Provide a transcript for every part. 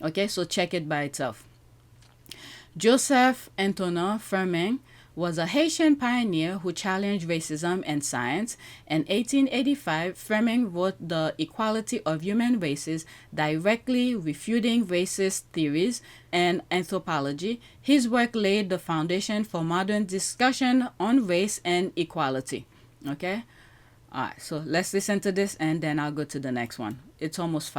Okay, so check it by itself. Joseph Anténor Firmin was a Haitian pioneer who challenged racism and science. In 1885, Firmin wrote The Equality of Human Races, directly refuting racist theories and anthropology. His work laid the foundation for modern discussion on race and equality. Okay? All right, so let's listen to this and then I'll go to the next one. It's almost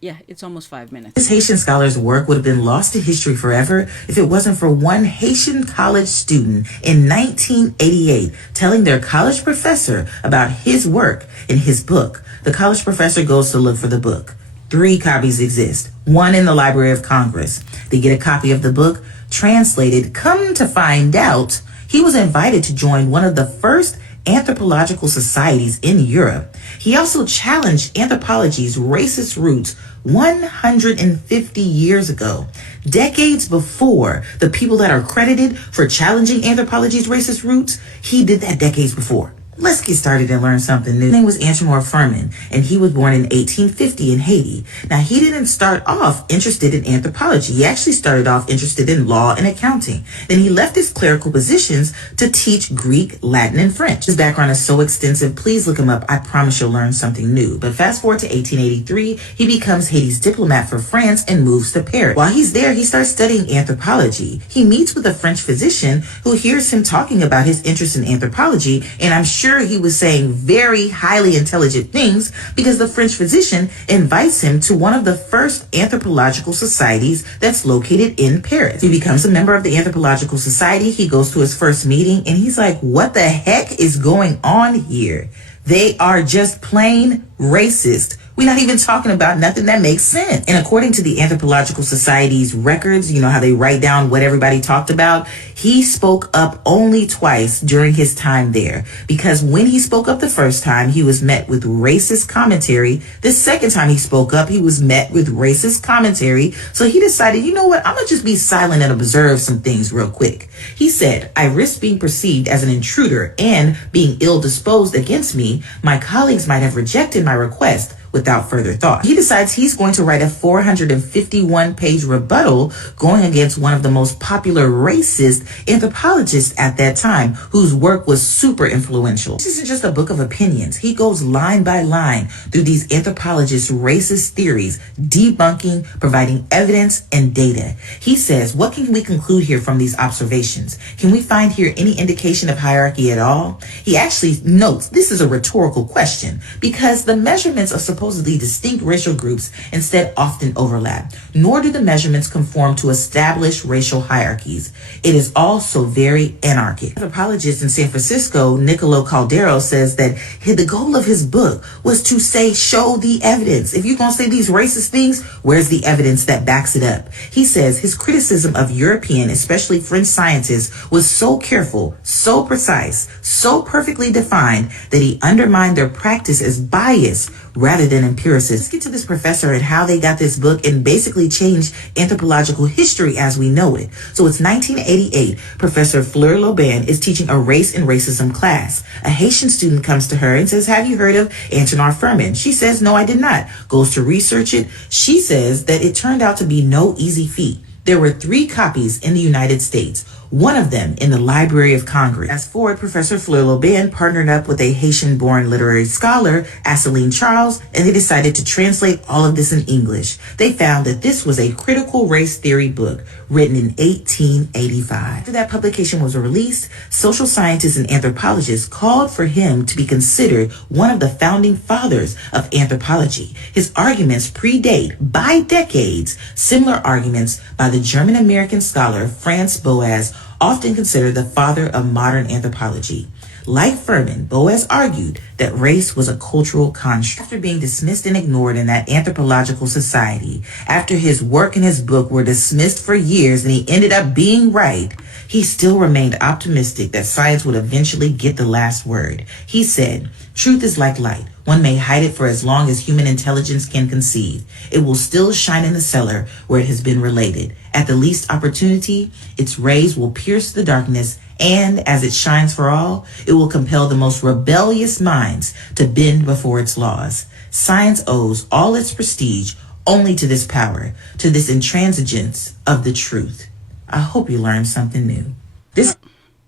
it's almost 5 minutes. This Haitian scholar's work would have been lost to history forever if it wasn't for one Haitian college student in 1988 telling their college professor about his work in his book. The college professor goes to look for the book. 3 copies exist, one in the Library of Congress. They get a copy of the book, translated. Come to find out, he was invited to join one of the first anthropological societies in Europe. He also challenged anthropology's racist roots 150 years ago, decades before the people that are credited for challenging anthropology's racist roots. He did that decades before. Let's get started and learn something new. His name was Anténor Firmin, and he was born in 1850 in Haiti. Now, he didn't start off interested in anthropology. He actually started off interested in law and accounting. Then he left his clerical positions to teach Greek, Latin, and French. His background is so extensive, please look him up. I promise you'll learn something new. But fast forward to 1883, he becomes Haiti's diplomat for France and moves to Paris. While he's there, he starts studying anthropology. He meets with a French physician who hears him talking about his interest in anthropology, and I'm sure he was saying very highly intelligent things because the French physician invites him to one of the first anthropological societies that's located in Paris. He becomes a member of the Anthropological Society. He goes to his first meeting and he's like, what the heck is going on here? They are just plain racist. We're not even talking about nothing that makes sense. And according to the Anthropological Society's records, you know how they write down what everybody talked about? He spoke up only twice during his time there, because when he spoke up the first time, he was met with racist commentary. The second time he spoke up, he was met with racist commentary. So he decided, you know what? I'm going to just be silent and observe some things real quick. He said, I risk being perceived as an intruder and being ill-disposed against me. My colleagues might have rejected my request without further thought. He decides he's going to write a 451-page rebuttal going against one of the most popular racist anthropologists at that time, whose work was super influential. This isn't just a book of opinions. He goes line by line through these anthropologists' racist theories, debunking, providing evidence and data. He says, what can we conclude here from these observations? Can we find here any indication of hierarchy at all? He actually notes this is a rhetorical question because the measurements of supposedly distinct racial groups instead often overlap, nor do the measurements conform to established racial hierarchies. It is also very anarchic. Anthropologist in San Francisco, Nicolo Caldero, says that the goal of his book was to say, show the evidence. If you're going to say these racist things, where's the evidence that backs it up? He says his criticism of European, especially French scientists, was so careful, so precise, so perfectly defined that he undermined their practice as biased rather than empiricists. Let's get to this professor and how they got this book and basically changed anthropological history as we know it. So it's 1988. Professor Fleur Loban is teaching a race and racism class. A Haitian student comes to her and says, have you heard of Anténor Firmin? She says, no, I did not. Goes to research it. She says that it turned out to be no easy feat. There were 3 copies in the United States, one of them in the Library of Congress. Fast forward, Professor Fleur Loban partnered up with a Haitian-born literary scholar, Asseline Charles, and they decided to translate all of this in English. They found that this was a critical race theory book written in 1885. After that publication was released, social scientists and anthropologists called for him to be considered one of the founding fathers of anthropology. His arguments predate, by decades, similar arguments by the German-American scholar Franz Boas, often considered the father of modern anthropology. Like Firmin, Boas argued that race was a cultural construct. After being dismissed and ignored in that anthropological society, after his work and his book were dismissed for years and he ended up being right, he still remained optimistic that science would eventually get the last word. He said, truth is like light. One may hide it for as long as human intelligence can conceive. It will still shine in the cellar where it has been related. At the least opportunity, its rays will pierce the darkness, and as it shines for all, it will compel the most rebellious minds to bend before its laws. Science owes all its prestige, only to this power, to this intransigence of the truth. I hope you learned something new.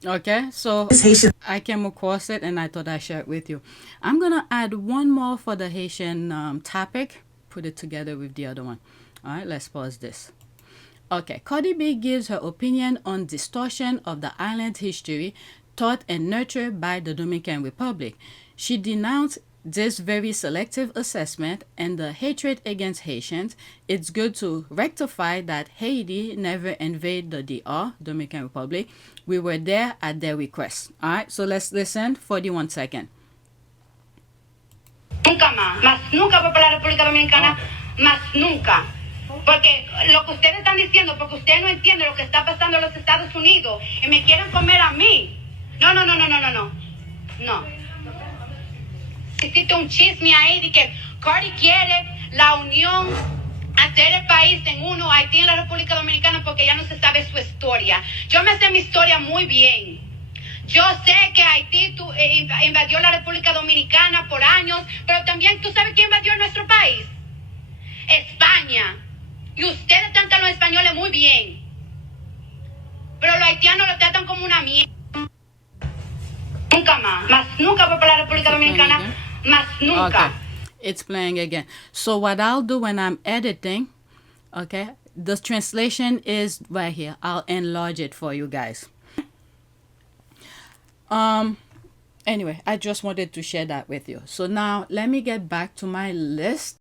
Okay, so Haitian. I came across it and I thought I'd share it with you. I'm gonna add one more for the Haitian topic, put it together with the other one. All right, let's pause this. Okay, Cardi B gives her opinion on distortion of the island history taught and nurtured by the Dominican Republic. She denounced this very selective assessment and the hatred against Haitians. It's good to rectify that Haiti never invaded the DR, Dominican Republic. We were there at their request. All right, so let's listen for the 1 second. Nunca más nunca voy para la República Dominicana, más nunca. Porque lo que ustedes están diciendo, porque ustedes no entienden lo que está pasando en los Estados Unidos y me quieren comer a mí. No. No. Existe un chisme ahí de que Cardi quiere la unión, hacer el país en uno, Haití en la República Dominicana, porque ya no se sabe su historia. Yo me sé mi historia muy bien. Yo sé que Haití invadió la República Dominicana por años, pero también tú sabes quién invadió nuestro país. España. Y ustedes tratan a los españoles muy bien. Pero los haitianos lo tratan como una mierda. Nunca más nunca voy para la República Dominicana, más nunca. Okay, it's playing again. So what I'll do when I'm editing, okay, the translation is right here. I'll enlarge it for you guys. Anyway, I just wanted to share that with you. So now let me get back to my list.